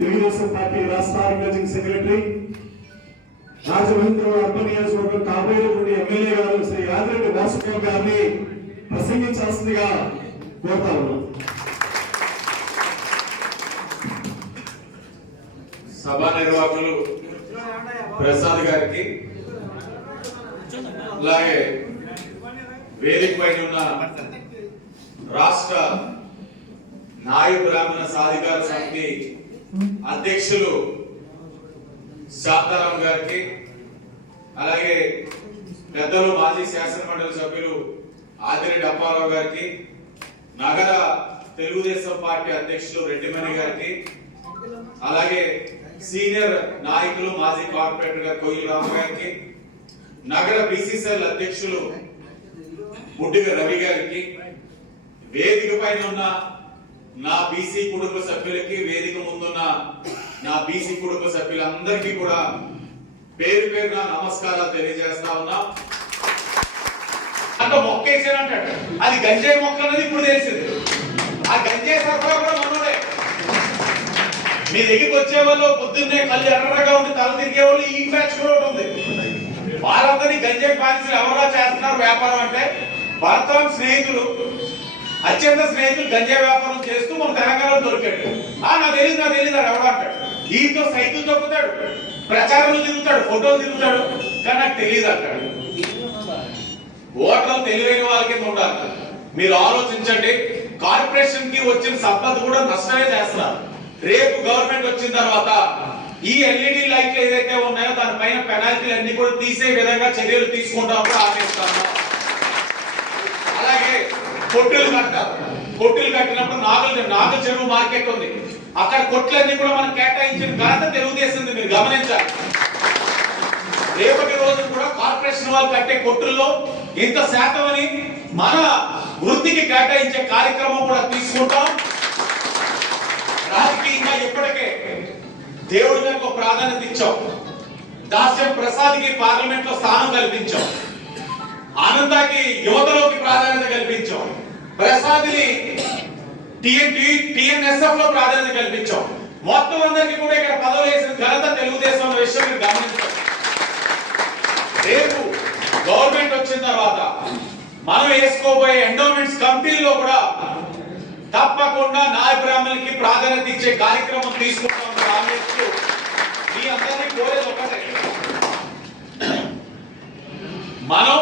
Telugu Desam party రాష్ట్ర organizing secretary రాజమహేంద్రరావు urban నియోజకవర్గం కాబోయేటువంటి ఎమ్మెల్యే గారు శ్రీ యాదిరెడ్డి వాసుదేవ్ గారిని ప్రసంగించాల్సిందిగా కోరుతా ఉన్నాం. సభా నిర్వాహకులు ప్రసాద్ గారికి అలాగే వేదిక పైన ఉన్న రాష్ట్ర నాయు బ్రాహ్మణ సాధికార సమితి అధ్యక్షులు శాంతారాం గారికి అలాగే పెద్దలు మాజీ శాసనమండలి సభ్యులు ఆదిరి డప్పారావు గారికి నగర తెలుగుదేశం పార్టీ అధ్యక్షులు రెడ్డిమణి గారికి అలాగే సీనియర్ నాయకులు మాజీ కార్పొరేటర్ గారు కోయిల్ రామ గారికి నగర బీసీసీఎల్ అధ్యక్షులు బుడ్డిగ రవి గారికి వేదిక పైన ఉన్న నా బీసీ కుటుంబ సభ్యులకి వేదిక ముందున్న నా బీసీ కుటుంబ సభ్యులందరికీ కూడా పేరు పేరున నమస్కారాలు తెలియజేస్తా ఉన్నా. అంత మొక్క వేసానంటాడు అది గంజాయి మొక్క అనేది ఇప్పుడు తెలిసింది. ఆ గంజాయి సరఫరా కూడా మనోడే మీ దగ్గరికి వచ్చే వాళ్ళు పొద్దున్నే కళ్ళు ఎర్రగా ఉండి తల తిరిగే వాళ్ళు ఈ బ్యాచ్ కూడా ఒకటి ఉంది. వాళ్ళందరినీ గంజాయి పాలసీలు ఎవరో చేస్తున్నారు వ్యాపారం అంటే? భర్త స్నేహితులు అత్యంత స్నేహితులు గంజా వ్యాపారం చేస్తూ మన తెలంగాణలో దొరికాడు. ఆ నా తెలియదు నాకు తెలియదు అని ఎవడంటాడు దీంతో సైకిల్ తొక్కుతాడు ప్రచారంలో తిరుగుతాడు ఫోటోలు తిరుగుతాడు కానీ నాకు తెలియదు అంటాడు. ఓటర్లు తెలివైన వాళ్ళ కింద ఉండాలి. మీరు ఆలోచించండి కార్పొరేషన్కి వచ్చిన సంపద కూడా నష్టమే చేస్తున్నారు. రేపు గవర్నమెంట్ వచ్చిన తర్వాత ఈ ఎల్ఈడి లైట్లు ఏదైతే ఉన్నాయో దానిపైన పెనాల్టీలు అన్ని కూడా తీసే విధంగా చర్యలు తీసుకుంటాం కూడా ఆపేస్తాము అలాగే కొట్టులు కట్టారు కొట్టులు కట్టినప్పుడు నాగుల నాగుల చెరువు మార్కెట్ ఉంది. అక్కడ కొట్లన్నీ కూడా మనం కేటాయించిన ఘనత తెలుగుదేశం మీరు గమనించాలి. రేపటి రోజు కూడా కార్పొరేషన్ వాళ్ళు కట్టే కొట్టుల్లో ఇంత శాతం అని మన వృత్తికి కేటాయించే కార్యక్రమం కూడా తీసుకుంటాం. రాజకీయంగా ఇప్పటికే దేవుడి యొక్క ప్రాధాన్యత ఇచ్చాం. దాస్యం ప్రసాద్కి పార్లమెంట్లో స్థానం కల్పించాం. ఆనందాకి యువతలోకి ప్రాధాన్యత కల్పించాం. ప్రసాద్ని టిఎన్టీ టిఎన్ఎస్ఎఫ్లో ప్రాధాన్యత కల్పించాం. మొత్తం అందరికీ కూడా ఇక్కడ పదవులు వేసిన ఘనత తెలుగుదేశం విషయం మీరు గమనించాం. రేపు గవర్నమెంట్ వచ్చిన తర్వాత మనం వేసుకోబోయే ఎండోమెంట్స్ కమిటీల్లో కూడా తప్పకుండా నాయ బ్రాహ్మణులకి ప్రాధాన్యత ఇచ్చే కార్యక్రమం తీసుకుంటాం ఆలోచిస్తూ మీ అందరినీ కోరేది ఒకటే. మనం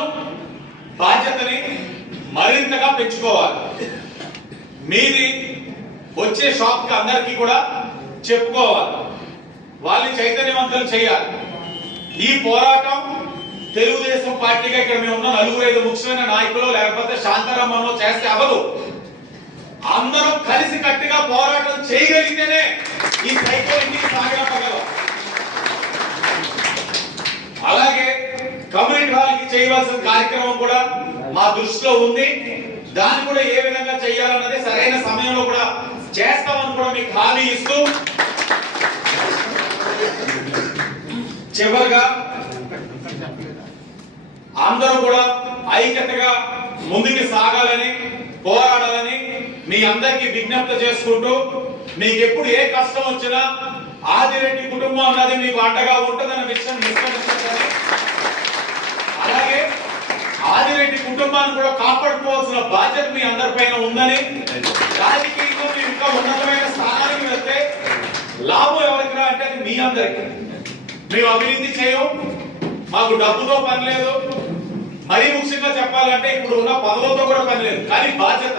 బాధ్యతని మరింతగా పెంచుకోవాలి. మీది వచ్చే షాప్కి అందరికీ కూడా చెప్పుకోవాలి. వాళ్ళు చైతన్యవంతులు చేయాలి. ఈ పోరాటం తెలుగుదేశం పార్టీగా ఇక్కడ మేము ఉన్న నలుగురు ఐదు ముఖ్యమైన నాయకులు లేకపోతే శాంతారామంలో చేస్తే అవ్వదు. అందరం కలిసి కట్టుగా పోరాటం చేయగలిగితేనే ఈ సైకిల్ ఇంటికి సాగగలం చేయవలసిన కార్యక్రమం కూడా మా దృష్టిలో ఉంది. దాన్ని కూడా ఏ విధంగా చేయాలన్నది సరైన సమయంలో కూడా చేస్తామని కూడా మీకు హామీ ఇస్తూ చివరిగా అందరూ కూడా ఐక్యతగా ముందుకు సాగాలని పోరాడాలని మీ అందరికీ విజ్ఞప్తి చేసుకుంటూ మీకు ఎప్పుడు ఏ కష్టం వచ్చినా ఆదిరెడ్డి కుటుంబం అన్నది మీకు అండగా ఉంటుందన్న విషయం విస్మరించండి అలాగే ఆదిరెడ్డి కుటుంబాన్ని కూడా కాపాడుకోవాల్సిన బాధ్యత మీ అందరిపైన ఉందని రాజకీయంలో మీరు ఇంకా ఉన్నతమైన స్థానానికి వెళ్తే లాభం ఎవరికి రా అంటే అది మీ అందరికి. మేము అభివృద్ధి చేయం మాకు డబ్బుతో పని లేదు. మరీ ముఖ్యంగా చెప్పాలంటే ఇప్పుడు ఉన్న పదవులతో కూడా పని లేదు. కానీ బాధ్యత.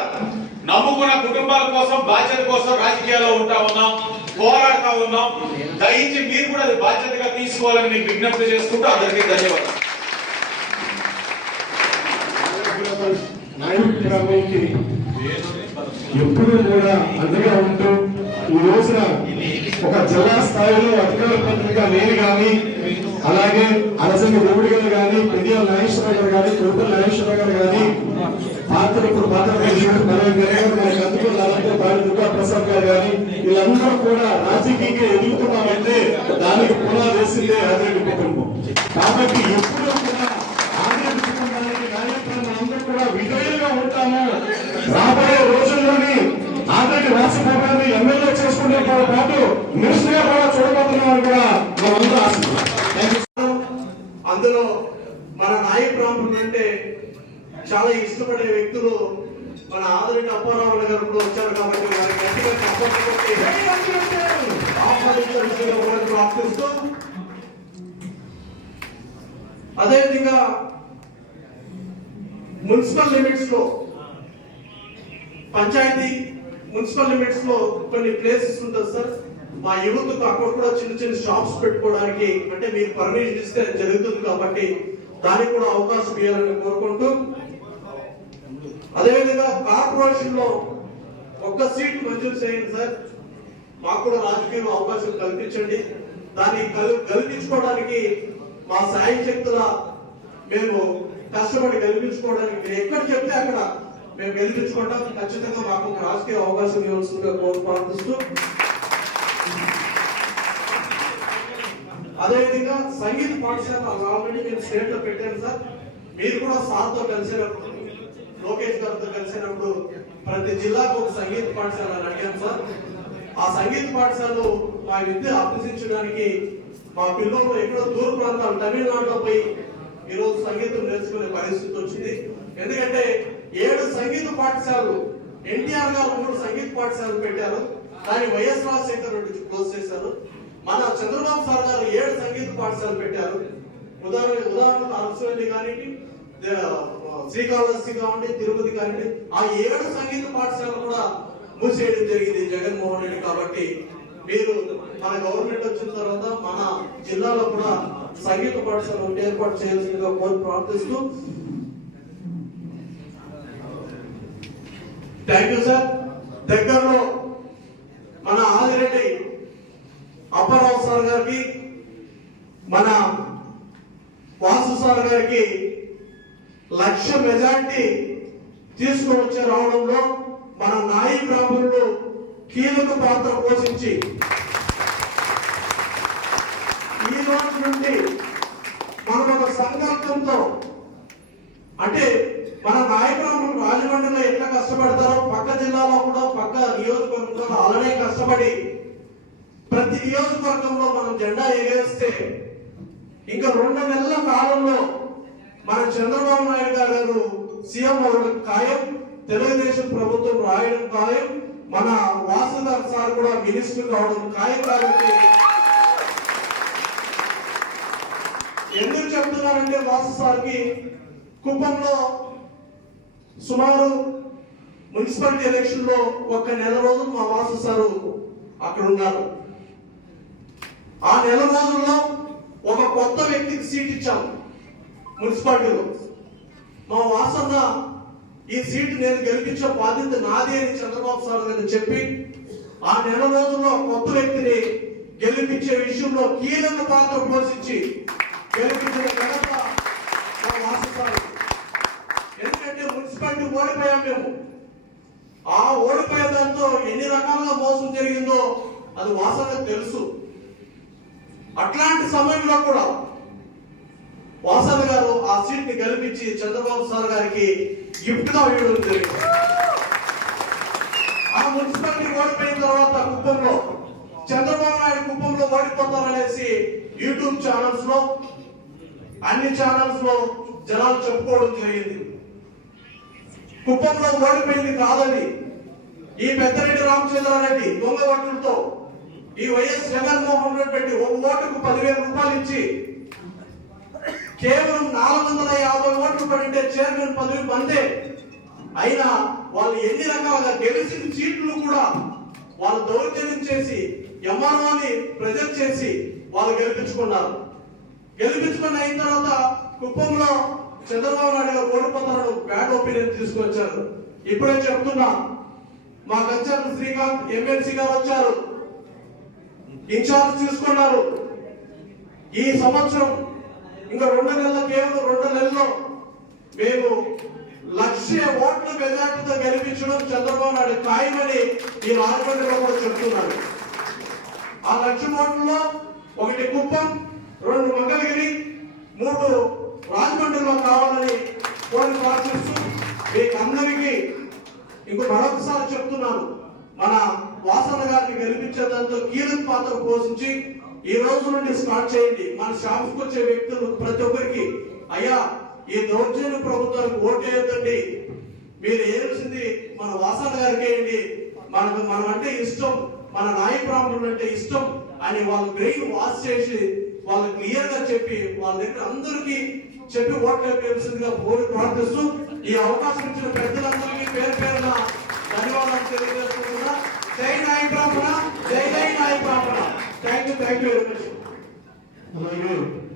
నమ్ముకున్న కుటుంబాల కోసం బాధ్యత కోసం రాజకీయాల్లో ఉంటా ఉన్నాం పోరాడుతా ఉన్నాం. దయించి మీరు కూడా అది బాధ్యతగా తీసుకోవాలని మీకు విజ్ఞప్తి చేసుకుంటూ అందరికీ ధన్యవాదాలు. నాయకుడి గ్రామానికి ఎప్పుడూ కూడా అందుగా ఉంటూ ఈ రోజున ఒక జిల్లా స్థాయిలో అధికార పత్రిక నేను కానీ అలాగే అలసంగ దేవుడి గారు కానీ పెడియాల నాగేశ్వరరావు గారు కానీ కురుపల నాగేశ్వరరావు గారు కానీ పాత్ర ఇప్పుడు పాత్ర మనకి అందుకు బాడి దుర్గా ప్రసాద్ గారు కానీ వీళ్ళందరూ కూడా రాజకీయంగా ఎదుగుతున్నామంటే దానికి పునాది వేసిందే ఆదిరెడ్డి కుటుంబం. కాబట్టి ఎప్పుడూ కూడా ఆదిరెడ్డి కుటుంబానికి నాయకులు అందరూ కూడా విధేయులుగా ఉంటాము రాబోయే రోజుల్లోని ఆదిరెడ్డి వాసుబాబు గారిని ఎమ్మెల్యే చేసుకునే పాటు మినిస్టర్ గా కూడా చూడబోతున్నామని కూడా. మనందరూ ఆశిస్తున్నాం. అందులో మన నాయ ప్రాంతం అంటే చాలా ఇష్టపడే వ్యక్తులు మన ఆదరణ అప్పారావుల గారు కూడా వచ్చారు కాబట్టి వారికి గట్టిగా చప్పట్లు కొట్టి ఆహ్వానించవలసిందిగా ప్రార్థిస్తూ అదేవిధంగా మున్సిపల్ లిమిట్స్లో పంచాయతీ మున్సిపల్ లిమిట్స్లో కొన్ని ప్లేసెస్ ఉంటుంది సార్ మా యువతకు అక్కడ కూడా చిన్న చిన్న షాప్స్ పెట్టుకోవడానికి అంటే మీరు పర్మిషన్ ఇస్తే జరుగుతుంది కాబట్టి దానికి కూడా అవకాశం ఇవ్వాలని కోరుకుంటూ అదేవిధంగా కార్పొరేషన్లో ఒక్క సీట్ మంజూరు చేయండి సార్. మాకు కూడా రాజకీయంలో అవకాశం కల్పించండి. దాన్ని కల్పించుకోవడానికి మా సాయి శక్తుల మేము కష్టపడి కల్పించుకోవడానికి మీరు ఎక్కడ చెప్తే అక్కడ మేము గెలిపించుకుంటాం. ఖచ్చితంగా మాకు ఒక రాజకీయ అవకాశం ఇవ్వాల్సిందిగా కోరు ప్రార్థిస్తూ అదేవిధంగా సంగీత పాఠశాల ఆల్రెడీ నేను స్టేట్లో పెట్టాను సార్. మీరు కూడా సార్తో కలిసేటప్పుడు కలిసినప్పుడు లోకేష్ గారితో కలిసినప్పుడు ప్రతి జిల్లాకు ఒక సంగీత పాఠశాల అడిగాను సార్. ఆ సంగీత పాఠశాలలో మా విద్య అభ్యసించడానికి మా పిల్లలు ఎక్కడో దూర ప్రాంతాలు తమిళనాడులో పోయి ఈరోజు సంగీతం నేర్చుకునే పరిస్థితి వచ్చింది. ఎందుకంటే ఏడు సంగీత పాఠశాలలు ఎన్టీఆర్ గారు మూడు సంగీత పాఠశాలలు పెట్టారు. కానీ వైఎస్ రాజశేఖర్ రెడ్డి క్లోజ్ చేశారు. మన చంద్రబాబు సార్ గారు ఏడు సంగీత పాఠశాలలు పెట్టారు. ఉదాహరణ ఉదాహరణకు అరసవల్లి కానివ్వండి శ్రీకాళహస్తి కావండి తిరుపతి కానివ్వండి ఆ ఏడు సంగీత పాఠశాలలు కూడా మూసేయడం జరిగింది జగన్మోహన్ రెడ్డి కాబట్టి మీరు మన గవర్నమెంట్ వచ్చిన తర్వాత మన జిల్లాలో కూడా సంగీత పాఠశాల ఒకటి ఏర్పాటు చేయాల్సిందిగా కోరి ప్రార్థిస్తూ థ్యాంక్ యూ సార్ దగ్గరలో రెడ్డి అప్పారావు సార్ గారికి మన వాసు సార్ గారికి లక్ష మెజార్టీ తీసుకొని వచ్చే రావడంలో మన నాయి బ్రాహ్మణులు కీలక పాత్ర పోషించి ఈ రోజు నుండి మనం ఒక సంకల్పంతో అంటే మన నాయకులు రాజమండ్రిలో ఎట్లా కష్టపడతారో పక్క జిల్లాలో కూడా పక్క నియోజకవర్గంలో అలానే కష్టపడి నియోజకవర్గంలో మనం జెండా ఎగరేస్తే ఇంకా రెండు నెలల కాలంలో మన చంద్రబాబు నాయుడు గారు సీఎం అవ్వడం ఖాయం తెలుగుదేశం ప్రభుత్వం రాయడం ఖాయం మన వాసుదార్ సార్ కూడా మినిస్టర్ కావడం ఖాయం కాబట్టి ఎందుకు చెప్తున్నారంటే వాసు సార్కి కుప్పంలో సుమారు మున్సిపాలిటీ ఎలక్షన్లో ఒక నెల రోజులు మా వాసు సారు అక్కడ ఉన్నారు. ఆ నెల రోజుల్లో ఒక కొత్త వ్యక్తికి సీట్ ఇచ్చాం మున్సిపాలిటీలో. మా వాసన్న ఈ సీట్ నేను గెలిపించే బాధ్యత నాది అని చంద్రబాబు సార్ గారు చెప్పి ఆ నెల రోజుల్లో కొత్త వ్యక్తిని గెలిపించే విషయంలో కీలక పాత్ర పోషించి గెలిపించిన ఘనత మా వాసు సార్. ఎందుకంటే మున్సిపాలిటీ ఓడిపోయాం మేము. ఆ ఓడిపోయే దాంతో ఎన్ని రకాలుగా మోసం జరిగిందో అది వాసనకు తెలుసు. అట్లాంటి సమయంలో కూడా వాసన గారు ఆ సీట్ని గెలిపించి చంద్రబాబు సార్ గారికి గిఫ్ట్గా ఇవ్వడం జరిగింది. ఆ మున్సిపాలిటీ ఓడిపోయిన తర్వాత కుప్పంలో చంద్రబాబు నాయుడు కుప్పంలో ఓడిపోతారనేసి యూట్యూబ్ ఛానల్స్లో అన్ని ఛానల్స్లో జనాలు చెప్పుకోవడం జరిగింది. కుప్పంలో ఓడిపోయింది కాదని ఈ పెద్దరెడ్డి రామచంద్రారెడ్డి దొంగ ఓట్లతో ఈ వైఎస్ జగన్మోహన్ రెడ్డి పెట్టి ఒక ఓటుకు పదివేల రూపాయలు ఇచ్చి కేవలం నాలుగు వందల యాభై ఓట్లు పడింటే చైర్మన్ పదవి పొందే అయినా వాళ్ళు ఎన్ని రకాలుగా గెలిచిన సీట్లు కూడా వాళ్ళు దౌర్జన్యం చేసి ఎంఆర్ఓని ప్రెజెంట్ చేసి వాళ్ళు గెలిపించుకున్నారు. గెలిపించుకుని అయిన తర్వాత కుప్పంలో చంద్రబాబు నాయుడు గారు ఓడిపోతారని బ్యాడ్ ఒపీనియన్ తీసుకొచ్చారు. ఇప్పుడే చెప్తున్నా మా కంచర్ల శ్రీకాంత్ ఎమ్మెల్సీ గారు వచ్చారు. ఇన్ఛార్జ్ తీసుకున్నారు ఈ సంవత్సరం ఇంకా రెండు నెలల కేవలం రెండు నెలల్లో మేము లక్ష ఓట్ల మెజార్టీతో గెలిపించడం చంద్రబాబు నాయుడు ఖాయమని ఈ రాజమండ్రిలో కూడా చెప్తున్నాడు ఆ లక్ష ఓట్లలో ఒకటి కుప్పం రెండు మంగళగిరి మూడు రాజమండ్రిలో కావాలని కోరి ప్రార్థిస్తూ మీకు అందరికీ ఇంకో మరొకసారి చెప్తున్నాను. మన వాసన గారిని గెలిపించేదాంతో కీలక పాత్ర పోషించి ఈ రోజు నుండి స్టార్ట్ చేయండి. మన షాప్కి వచ్చే వ్యక్తులు ప్రతి ఒక్కరికి అయ్యా ఈ దౌర్జన్య ప్రభుత్వానికి ఓటేయద్దండి మీరు ఏమిసింది మన వాసన గారికి వేయండి మనకు మనం అంటే ఇష్టం మన నాయకురాములు అంటే ఇష్టం అని వాళ్ళ బ్రెయిన్ వాష్ చేసి వాళ్ళు క్లియర్గా చెప్పి వాళ్ళ దగ్గర అందరికీ చెప్పి ఓట్లు వేయాల్సిందిగా కోరి ప్రార్థిస్తూ ఈ అవకాశం ఇచ్చిన పెద్దలందరికీ పేరు పేరున ధన్యవాదాలు తెలియజేస్తున్నాను. జై నాయకురామున జై జై నాయకురామున thank you thank you very much